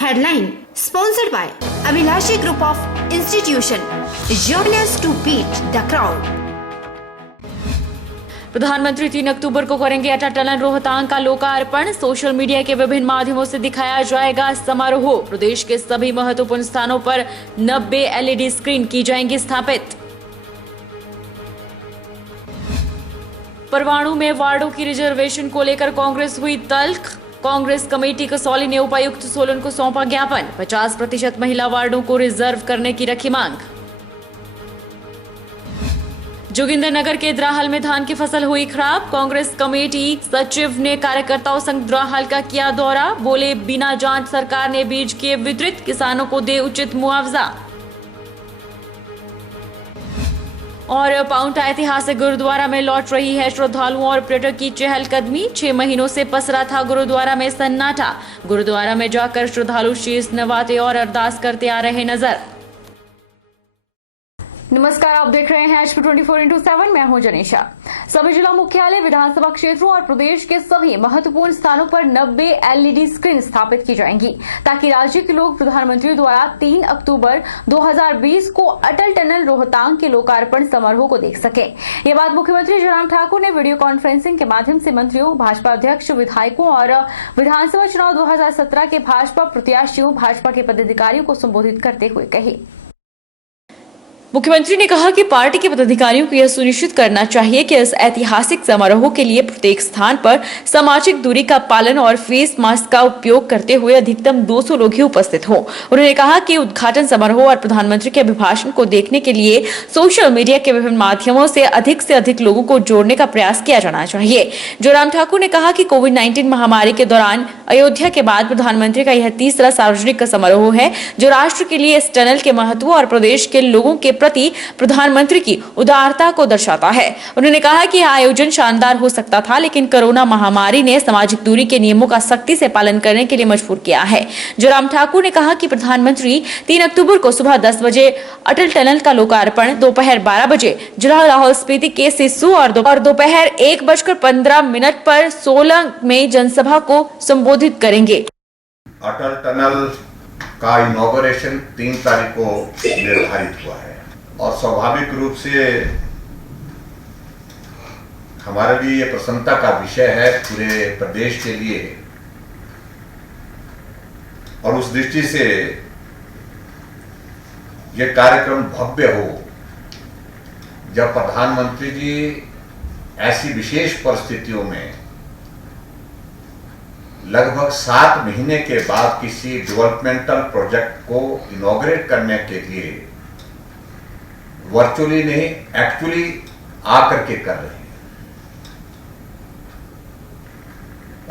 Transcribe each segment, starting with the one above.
Headline sponsored by Abhilashi Group of Institution. Join us to beat the crowd. प्रधानमंत्री 3 अक्टूबर को करेंगे अटल tunnel Rohtang का लोकार्पण। सोशल मीडिया के विभिन्न माध्यमों से दिखाया जाएगा समारोह। प्रदेश के सभी महत्वपूर्ण स्थानों पर 90 LED स्क्रीन की जाएंगी स्थापित। परवाणु में वार्डों की रिजर्वेशन को लेकर कांग्रेस हुई तल्ख। कांग्रेस कमेटी कसौली ने उपायुक्त सोलन को सौंपा ज्ञापन। 50% महिला वार्डों को रिजर्व करने की रखी मांग। जोगिंदरनगर के द्राहल में धान की फसल हुई खराब। कांग्रेस कमेटी सचिव ने कार्यकर्ताओं संग द्राहल का किया दौरा। बोले बिना जांच सरकार ने बीज किए वितरित, किसानों को दे उचित मुआवजा। और पाउंटा ऐतिहासिक गुरुद्वारा में लौट रही है श्रद्धालुओं और पर्यटक की चहलकदमी। 6 महीनों से पसरा था गुरुद्वारा में सन्नाटा। गुरुद्वारा में जाकर श्रद्धालु शीश नवाते और अरदास करते आ रहे नजर। नमस्कार, आप देख रहे हैं HP 24x7। मैं हूं जनीशा। सभी जिला मुख्यालय, विधानसभा क्षेत्रों और प्रदेश के सभी महत्वपूर्ण स्थानों पर 90 LED स्क्रीन स्थापित की जाएंगी ताकि राज्य के लोग प्रधानमंत्री द्वारा 3 अक्टूबर 2020 को अटल टनल रोहतांग के लोकार्पण समारोह को देख सके। ये बात मुख्यमंत्री जयराम ठाकुर ने वीडियो कॉन्फ्रेंसिंग के माध्यम से मंत्रियों, भाजपा अध्यक्ष, विधायकों और विधानसभा चुनाव 2017 के भाजपा प्रत्याशियों, भाजपा के पदाधिकारियों को संबोधित करते हुए कही। मुख्यमंत्री ने कहा कि पार्टी के पदाधिकारियों को यह सुनिश्चित करना चाहिए कि इस ऐतिहासिक समारोह के लिए प्रत्येक स्थान पर सामाजिक दूरी का पालन और फेस मास्क का उपयोग करते हुए अधिकतम 200 लोग ही उपस्थित हों। उन्होंने कहा कि उद्घाटन समारोह और प्रधानमंत्री के अभिभाषण को देखने के लिए सोशल मीडिया के विभिन्न माध्यमों से अधिक लोगों को जोड़ने का प्रयास किया जाना चाहिए। जयराम ठाकुर ने कहा कि कोविड-19 महामारी के दौरान अयोध्या के बाद प्रधानमंत्री का यह तीसरा सार्वजनिक समारोह है जो राष्ट्र के लिए इस टनल के महत्व और प्रदेश के लोगों के प्रति प्रधानमंत्री की उदारता को दर्शाता है। उन्होंने कहा कि यह आयोजन शानदार हो सकता था, लेकिन कोरोना महामारी ने सामाजिक दूरी के नियमों का सख्ती से पालन करने के लिए मजबूर किया है। जयराम ठाकुर ने कहा कि प्रधानमंत्री 3 अक्टूबर को सुबह 10 बजे अटल टनल का लोकार्पण, दोपहर 12 बजे जिला लाहौल स्पीति के सिस्सू और दोपहर 1:15 पर सोलंग में जनसभा को संबोधित करेंगे। अटल टनल का इनॉग्रेशन 3 तारीख को निर्धारित हुआ है और स्वाभाविक रूप से हमारे लिए ये प्रसन्नता का विषय है पूरे प्रदेश के लिए। और उस दृष्टि से ये कार्यक्रम भव्य हो जब प्रधानमंत्री जी ऐसी विशेष परिस्थितियों में लगभग 7 महीने के बाद किसी डेवलपमेंटल प्रोजेक्ट को इनॉग्रेट करने के लिए वर्चुअली नहीं एक्चुअली आकर के कर रहे हैं।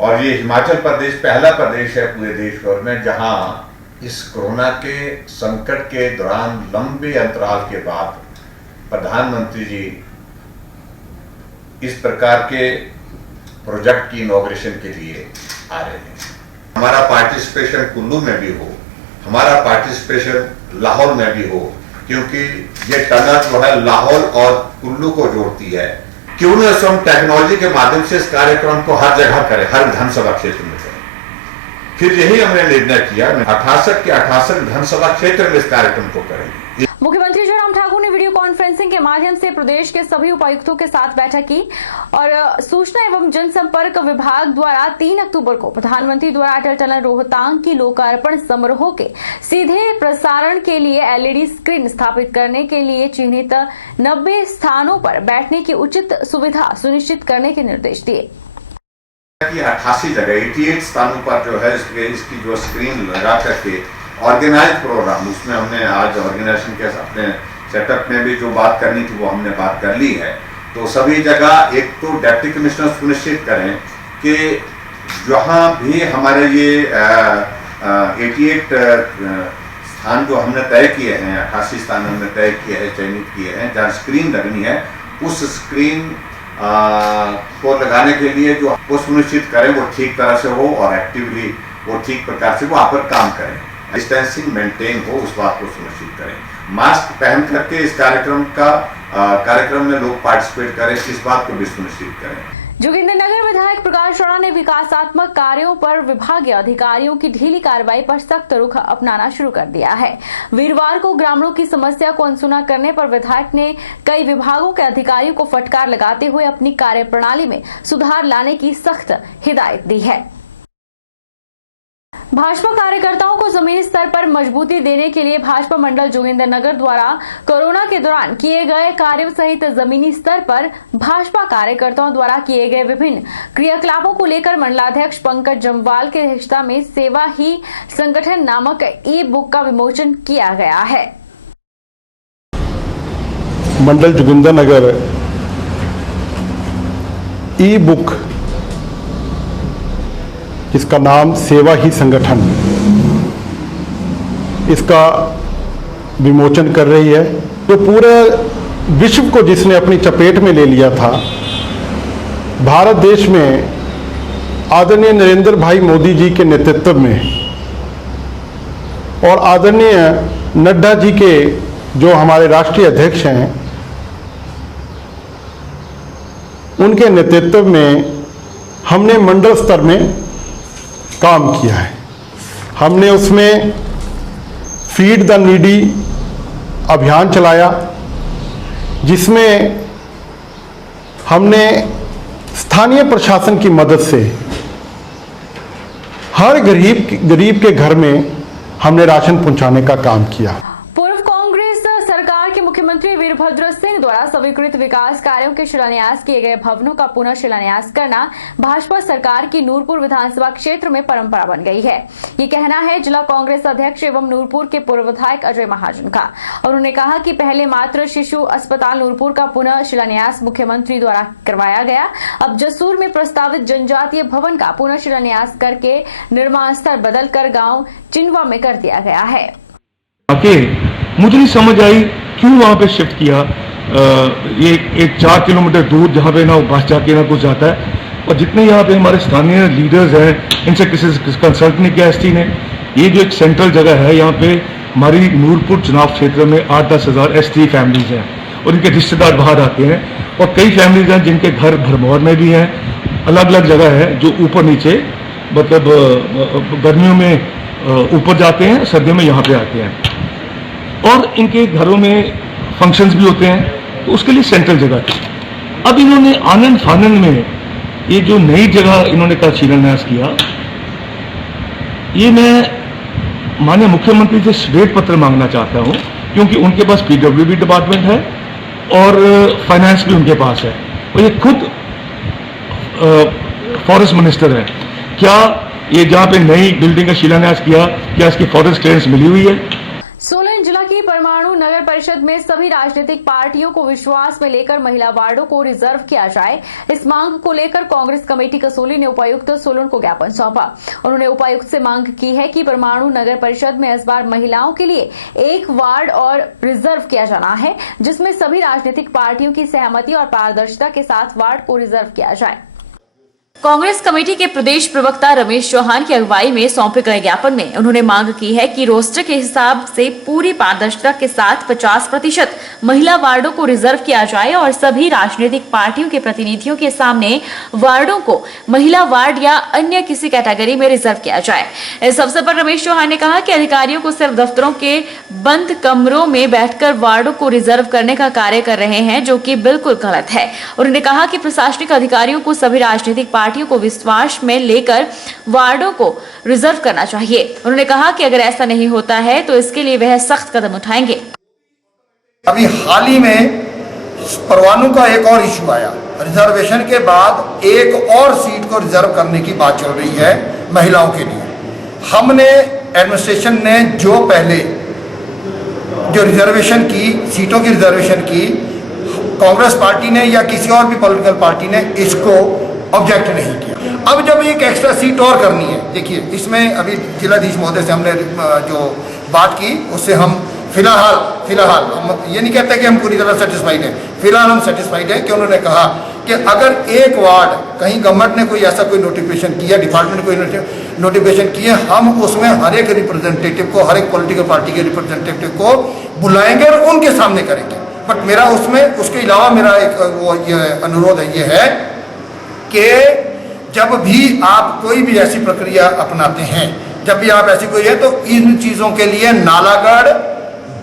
और ये हिमाचल प्रदेश पहला प्रदेश है पूरे देश भर में जहां इस कोरोना के संकट के दौरान लंबे अंतराल के बाद प्रधानमंत्री जी इस प्रकार के प्रोजेक्ट की इनॉग्रेशन के लिए आ रहे हैं। हमारा पार्टिसिपेशन कुल्लू में भी हो, हमारा पार्टिसिपेशन लाहौर में भी हो, क्योंकि ये टनल जो है लाहौल और कुल्लू को जोड़ती है। क्यों न हम टेक्नोलॉजी के माध्यम से इस कार्यक्रम को हर जगह करें, हर विधानसभा क्षेत्र में करें। फिर यही हमने निर्णय किया 68 के 68 विधानसभा क्षेत्र में इस कार्यक्रम को करेंगे। मुख्यमंत्री जयराम ठाकुर ने वीडियो कॉन्फ्रेंसिंग के माध्यम से प्रदेश के सभी उपायुक्तों के साथ बैठक की और सूचना एवं जनसंपर्क विभाग द्वारा 3 अक्टूबर को प्रधानमंत्री द्वारा अटल टनल रोहतांग की लोकार्पण समारोह के सीधे प्रसारण के लिए LED स्क्रीन स्थापित करने के लिए चिन्हित 90 स्थानों पर बैठने की उचित सुविधा सुनिश्चित करने के निर्देश दिए। 88 जगह 88 स्थानों पर जो है इसकी जो स्क्रीन लगा करके ऑर्गेनाइज प्रोग्राम, उसमें हमने आज ऑर्गेनाइजेशन के अपने सेटअप में भी जो बात करनी थी वो हमने बात कर ली है। तो सभी जगह एक तो डिप्टी कमिश्नर सुनिश्चित करें कि जहाँ भी हमारे ये 88 स्थान जो हमने तय किए हैं, 88 स्थान हमने तय किए हैं, चयनित किए हैं जहाँ स्क्रीन लगनी है, उस स्क्रीन को लगाने के लिए जो वो सुनिश्चित करें वो ठीक तरह से हो और एक्टिवली वो ठीक प्रकार से वहाँ पर काम करें, डिस्टेंसिंग मेंटेन हो, उस बात को सुनिश्चित करें। मास्क पहन करके इस कार्यक्रम में लोग पार्टिसिपेट करें, इस बात को भी सुनिश्चित करें। जोगिंद्रनगर विधायक प्रकाश राणा ने विकासात्मक कार्यों पर विभागीय अधिकारियों की ढीली कार्रवाई पर सख्त रुख अपनाना शुरू कर दिया है। वीरवार को ग्रामीणों की समस्या को अनसुना करने पर विधायक ने कई विभागों के अधिकारियों को फटकार लगाते हुए अपनी कार्यप्रणाली में सुधार लाने की सख्त हिदायत दी है। भाजपा कार्यकर्ताओं को जमीनी स्तर पर मजबूती देने के लिए भाजपा मंडल जोगिंद्रनगर द्वारा कोरोना के दौरान किए गए कार्यों सहित जमीनी स्तर पर भाजपा कार्यकर्ताओं द्वारा किए गए विभिन्न क्रियाकलापों को लेकर मंडलाध्यक्ष पंकज जम्वाल की अध्यक्षता में सेवा ही संगठन नामक ई बुक का विमोचन किया गया है। मंडल जोगिंद्रनगर ई बुक, जिसका नाम सेवा ही संगठन, इसका विमोचन कर रही है। जो पूरे विश्व को जिसने अपनी चपेट में ले लिया था, भारत देश में आदरणीय नरेंद्र भाई मोदी जी के नेतृत्व में और आदरणीय नड्डा जी के जो हमारे राष्ट्रीय अध्यक्ष हैं, उनके नेतृत्व में हमने मंडल स्तर में काम किया है। हमने उसमें फीड द नीडी अभियान चलाया, जिसमें हमने स्थानीय प्रशासन की मदद से हर गरीब के घर में हमने राशन पहुंचाने का काम किया। मुख्यमंत्री वीरभद्र सिंह द्वारा स्वीकृत विकास कार्यों के शिलान्यास किए गए भवनों का पुनः शिलान्यास करना भाजपा सरकार की नूरपुर विधानसभा क्षेत्र में परंपरा बन गई है। ये कहना है जिला कांग्रेस अध्यक्ष एवं नूरपुर के पूर्व विधायक अजय महाजन का। उन्होंने कहा कि पहले मात्र शिशु अस्पताल नूरपुर का पुनः शिलान्यास मुख्यमंत्री द्वारा करवाया गया। अब जसूर में प्रस्तावित जनजातीय भवन का पुनः शिलान्यास करके निर्माण स्थल बदलकर गाँव चिनवा में कर दिया गया है। मुझे नहीं समझ आई क्यों वहां पे शिफ्ट किया। ये एक 4 किलोमीटर दूर जहाँ पे ना बस जाके ना कुछ जाता है, और जितने यहाँ पे हमारे स्थानीय लीडर्स हैं, इनसे किसी कंसल्ट नहीं किया एसटी ने। ये जो एक सेंट्रल जगह है, यहाँ पे हमारी नूरपुर चुनाव क्षेत्र में 8-10 हज़ार एसटी फैमिलीज हैं और इनके रिश्तेदार बाहर आते हैं, और कई फैमिलीज हैं जिनके घर भरमौर में भी हैं। अलग अलग जगह है जो ऊपर नीचे, मतलब गर्मियों में ऊपर जाते हैं, सर्दियों में यहाँ पे आते हैं, और इनके घरों में फंक्शंस भी होते हैं, तो उसके लिए सेंट्रल जगह थी। अब इन्होंने आनंद फानंद में ये जो नई जगह इन्होंने का शिलान्यास किया, ये मैं माननीय मुख्यमंत्री से श्वेत पत्र मांगना चाहता हूं, क्योंकि उनके पास पीडब्ल्यूडी डिपार्टमेंट है और फाइनेंस भी उनके पास है, और ये खुद फॉरेस्ट मिनिस्टर है। क्या ये जहां पे नई बिल्डिंग का शिलान्यास किया, क्या इसकी फॉरेस्ट क्लियरेंस मिली हुई है? सोलन जिला की परमाणु नगर परिषद में सभी राजनीतिक पार्टियों को विश्वास में लेकर महिला वार्डों को रिजर्व किया जाए, इस मांग को लेकर कांग्रेस कमेटी कसोली ने उपायुक्त सोलन को ज्ञापन सौंपा। उन्होंने उपायुक्त से मांग की है कि परमाणु नगर परिषद में इस बार महिलाओं के लिए एक वार्ड और रिजर्व किया जाना है, जिसमें सभी राजनीतिक पार्टियों की सहमति और पारदर्शिता के साथ वार्ड को रिजर्व किया जाए। कांग्रेस कमेटी के प्रदेश प्रवक्ता रमेश चौहान की अगुवाई में सौंपे गए ज्ञापन में उन्होंने मांग की है कि रोस्टर के हिसाब से पूरी पारदर्शिता के साथ 50% महिला वार्डों को रिजर्व किया जाए और सभी राजनीतिक पार्टियों के प्रतिनिधियों के सामने वार्डों को महिला वार्ड या अन्य किसी कैटेगरी में रिजर्व किया जाए। इस अवसर पर रमेश चौहान ने कहा कि अधिकारियों को सिर्फ दफ्तरों के बंद कमरों में बैठकर वार्डों को रिजर्व करने का कार्य कर रहे हैं, जो कि बिल्कुल गलत है। उन्होंने कहा कि प्रशासनिक अधिकारियों को सभी राजनीतिक पार्टियों को विश्वास में लेकर वार्डों को रिजर्व करना चाहिए। उन्होंने कहा कि अगर ऐसा नहीं होता है तो इसके लिए वह सख्त कदम उठाएंगे। अभी हाल ही में परवाणु का एक और इशू आया, रिजर्वेशन के बाद एक और सीट को रिजर्व करने की बात चल रही है महिलाओं के लिए। हमने एडमिनिस्ट्रेशन ने जो पहले जो रिजर्वेशन की, सीटों की रिजर्वेशन की, कांग्रेस पार्टी ने या किसी और भी पॉलिटिकल पार्टी ने इसको ऑब्जेक्ट नहीं किया। अब जब एक एक्स्ट्रा सीट और करनी है, देखिए इसमें अभी जिलाधीश महोदय से हमने जो बात की, उससे हम फिलहाल हम ये नहीं कहते कि हम पूरी तरह सेटिस्फाइड हैं, फिलहाल हम सेटिस्फाइड हैं कि उन्होंने कहा कि अगर एक वार्ड कहीं गवर्नमेंट ने कोई ऐसा कोई नोटिफिकेशन किया, डिपार्टमेंट कोई नोटिफिकेशन किया, हम उसमें हर एक रिप्रेजेंटेटिव को, हर एक पॉलिटिकल पार्टी के रिप्रेजेंटेटिव को बुलाएंगे और उनके सामने करेंगे। बट मेरा उसमें उसके अलावा मेरा एक वो ये अनुरोध है, ये है कि जब भी आप कोई भी ऐसी प्रक्रिया अपनाते हैं, जब भी आप ऐसी कोई है, तो इन चीज़ों के लिए नालागढ़,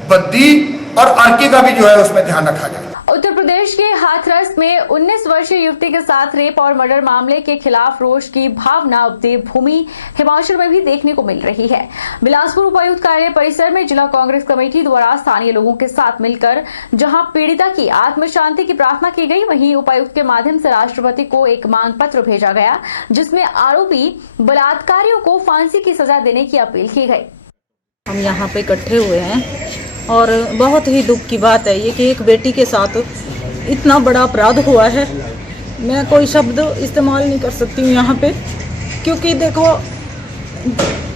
बद्दी और अर्की का भी जो है उसमें ध्यान रखा जाए। उत्तर प्रदेश के हाथरस में 19 वर्षीय युवती के साथ रेप और मर्डर मामले के खिलाफ रोष की भावना अब देवभूमि हिमाचल में भी देखने को मिल रही है। बिलासपुर उपायुक्त कार्यालय परिसर में जिला कांग्रेस कमेटी द्वारा स्थानीय लोगों के साथ मिलकर जहां पीड़िता की आत्म शांति की प्रार्थना की गई, वहीं उपायुक्त के माध्यम से राष्ट्रपति को एक मांग पत्र भेजा गया, जिसमें आरोपी बलात्कारियों को फांसी की सजा देने की अपील की गई। हम यहाँ पे इकट्ठे हुए हैं और बहुत ही दुख की बात है ये कि एक बेटी के साथ इतना बड़ा अपराध हुआ है। मैं कोई शब्द इस्तेमाल नहीं कर सकती हूँ यहाँ पे, क्योंकि देखो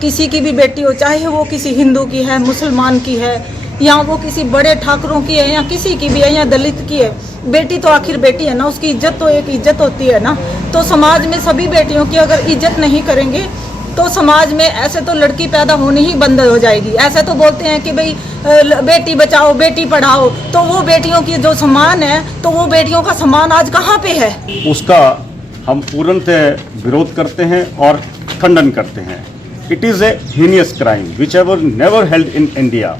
किसी की भी बेटी हो, चाहे वो किसी हिंदू की है, मुसलमान की है, या वो किसी बड़े ठाकुरों की है, या किसी की भी है, या दलित की है, बेटी तो आखिर बेटी है ना, उसकी इज्जत तो एक इज्जत होती है ना। तो समाज में सभी बेटियों की अगर इज्जत नहीं करेंगे तो समाज में ऐसे तो लड़की पैदा होनी ही बंद हो जाएगी। ऐसे तो बोलते हैं कि भाई बेटी बचाओ बेटी पढ़ाओ, तो वो बेटियों की जो सम्मान है, तो वो बेटियों का सम्मान आज कहाँ पे है? उसका हम पूर्णतः विरोध करते हैं और खंडन करते हैं। It is a heinous crime which ever never held in India.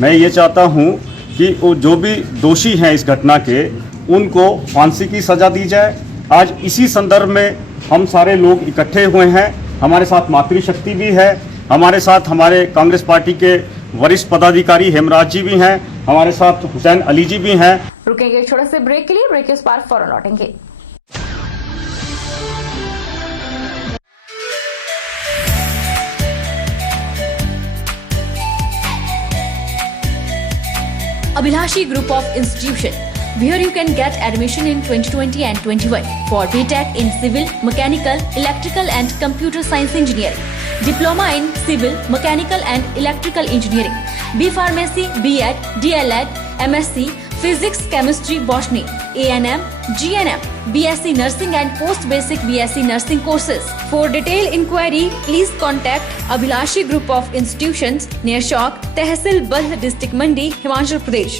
मैं ये चाहता हूँ कि वो जो भी दोषी हैं इस घटना के, उनको फांसी की सज़ा दी जाए। आज इसी संदर्भ में हम सारे लोग इकट्ठे हुए हैं। हमारे साथ मातृशक्ति भी है, हमारे साथ हमारे कांग्रेस पार्टी के वरिष्ठ पदाधिकारी हेमराज जी भी हैं, हमारे साथ हुसैन अली जी भी हैं। रुकेंगे एक छोटे से ब्रेक के लिए, ब्रेक के उस पार फौरन लौटेंगे। Abhilashi Group of Institution, where you can get admission in 2020 and 21 for BTech in Civil, Mechanical, Electrical and Computer Science Engineering, Diploma in Civil, Mechanical and Electrical Engineering, B Pharmacy, B.Ed, D.L.Ed, MSc, Physics, Chemistry, Botany, A&M, GNM, BSc Nursing and Post Basic BSc Nursing courses. For detailed inquiry, please contact Abhilashi Group of Institutions near Chowk, Tehsil Bald, District Mandi, Himachal Pradesh.